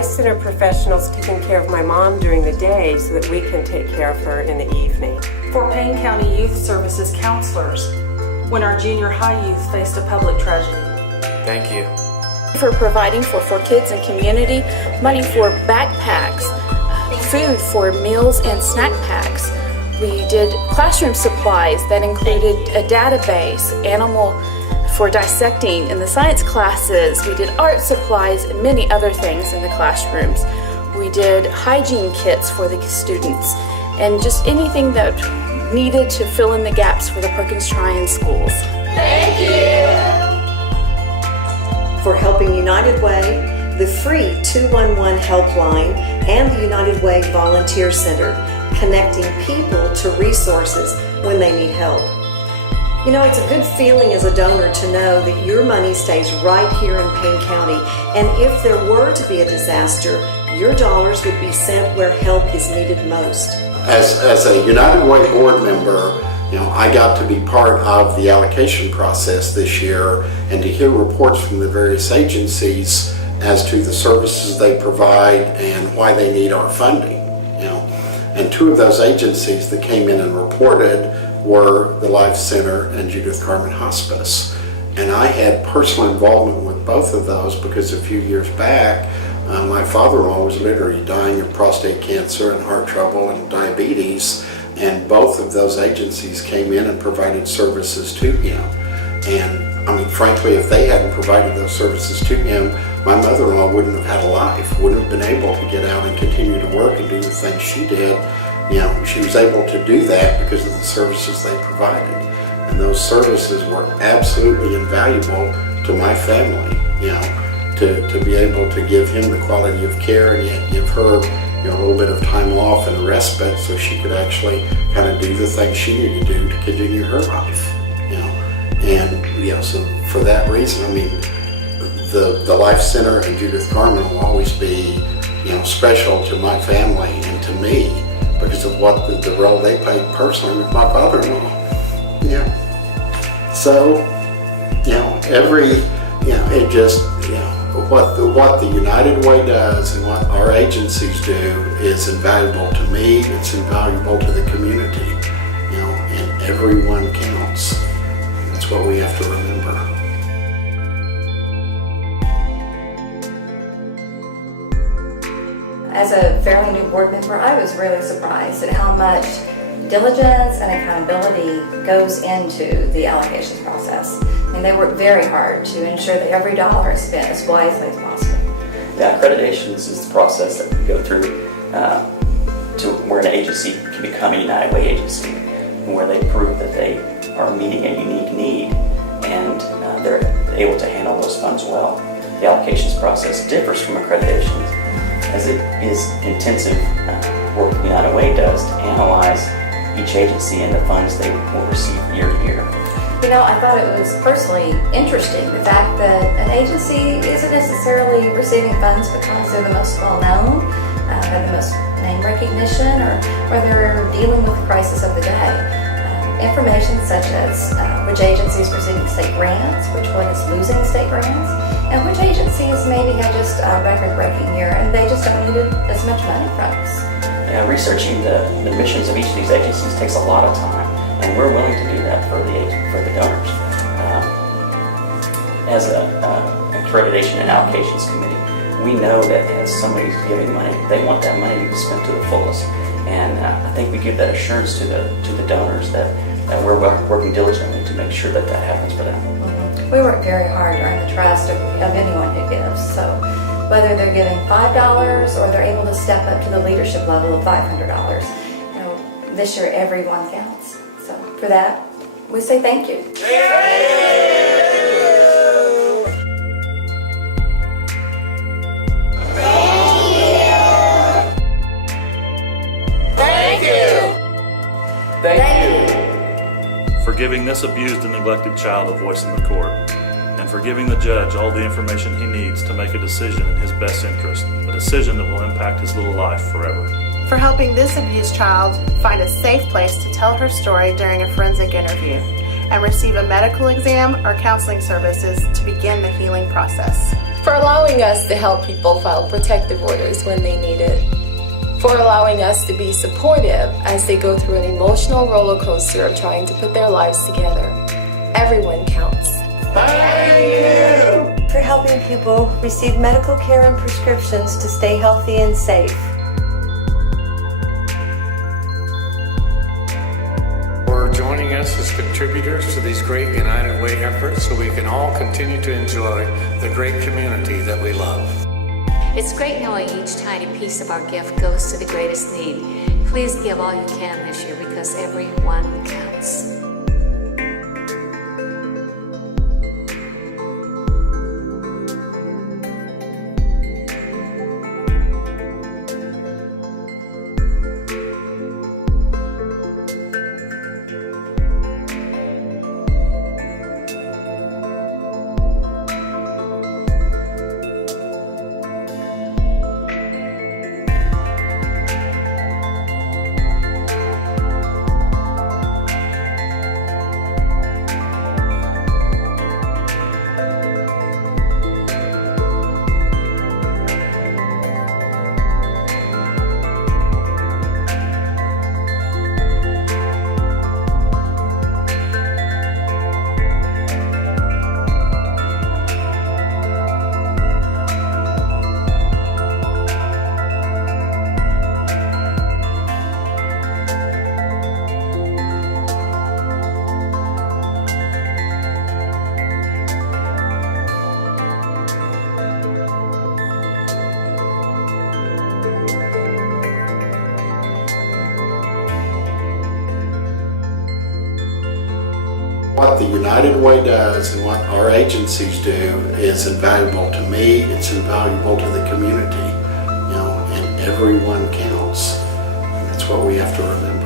Life Center professionals taking care of my mom during the day so that we can take care of her in the evening. For Payne County Youth Services counselors, when our junior high youth faced a public tragedy. Thank you. For providing for kids and community, money for backpacks, food for meals and snack packs. We did classroom supplies that included a database, animal for dissecting in the science classes. We did art supplies and many other things in the classrooms. We did hygiene kits for the students and just anything that needed to fill in the gaps for the Perkins Tryon schools. Thank you! For helping United Way, the free 211 helpline, and the United Way Volunteer Center, connecting people to resources when they need help. You know, it's a good feeling as a donor to know that your money stays right here in Payne County, and if there were to be a disaster, your dollars would be sent where help is needed most. As a United Way board member, I got to be part of the allocation process this year and to hear reports from the various agencies as to the services they provide and why they need our funding. And two of those agencies that came in and reported were the Life Center and Judith Carmen Hospice. And I had personal involvement with both of those because a few years back, my father-in-law was literally dying of prostate cancer and heart trouble and diabetes, and both of those agencies came in and provided services to him. And I mean, frankly, if they hadn't provided those services to him, my mother-in-law wouldn't have had a life, wouldn't have been able to get out and continue to work and do the things she did. She was able to do that because of the services they provided. And those services were absolutely invaluable to my family, to be able to give him the quality of care and yet give her a little bit of time off and respite so she could actually kind of do the things she needed to do to continue her life. And so for that reason, I mean, the Life Center and Judith Carmen will always be special to my family and to me because of what the role they played personally with my father-in-law. So it just what the United Way does and what our agencies do is invaluable to me. It's invaluable to the community, and everyone counts. That's what we have to remember. As a fairly new board member, I was really surprised at how much diligence and accountability goes into the allocations process. I mean, they work very hard to ensure that every dollar is spent as wisely as possible. Yeah, accreditations is the process that we go through to where an agency can become a United Way agency, where they prove that they are meeting a unique need and they're able to handle those funds well. The allocations process differs from accreditations as it is intensive work United Way does to analyze each agency and the funds they will receive year to year. I thought it was personally interesting, the fact that an agency isn't necessarily receiving funds because they're the most well-known, have the most name recognition, or they're dealing with the crisis of the day. Information such as which agencies receiving state grants, which one is losing state grants, and which agencies maybe have just a record-breaking year and they just don't need as much money from us. Researching the missions of each of these agencies takes a lot of time, and we're willing to do that for the donors. As an accreditation and allocations committee, we know that as somebody's giving money, they want that money to be spent to the fullest, and I think we give that assurance to the donors that we're working diligently to make sure that happens for them. Mm-hmm. We work very hard to earn the trust of anyone who gives. So whether they're giving $5 or they're able to step up to the leadership level of $500, this year everyone counts. So for that, we say thank you. For giving this abused and neglected child a voice in the court, and for giving the judge all the information he needs to make a decision in his best interest, a decision that will impact his little life forever. For helping this abused child find a safe place to tell her story during a forensic interview, and receive a medical exam or counseling services to begin the healing process. for allowing us to help people file protective orders when they need it, for allowing us to be supportive as they go through an emotional roller coaster of trying to put their lives together. Everyone counts. For helping people receive medical care and prescriptions to stay healthy and safe. For joining us as contributors to these great United Way efforts so we can all continue to enjoy the great community that we love. It's great knowing each tiny piece of our gift goes to the greatest need. Please give all you can this year because every one counts. What the United Way does and what our agencies do is invaluable to me, it's invaluable to the community, and everyone counts. And that's what we have to remember.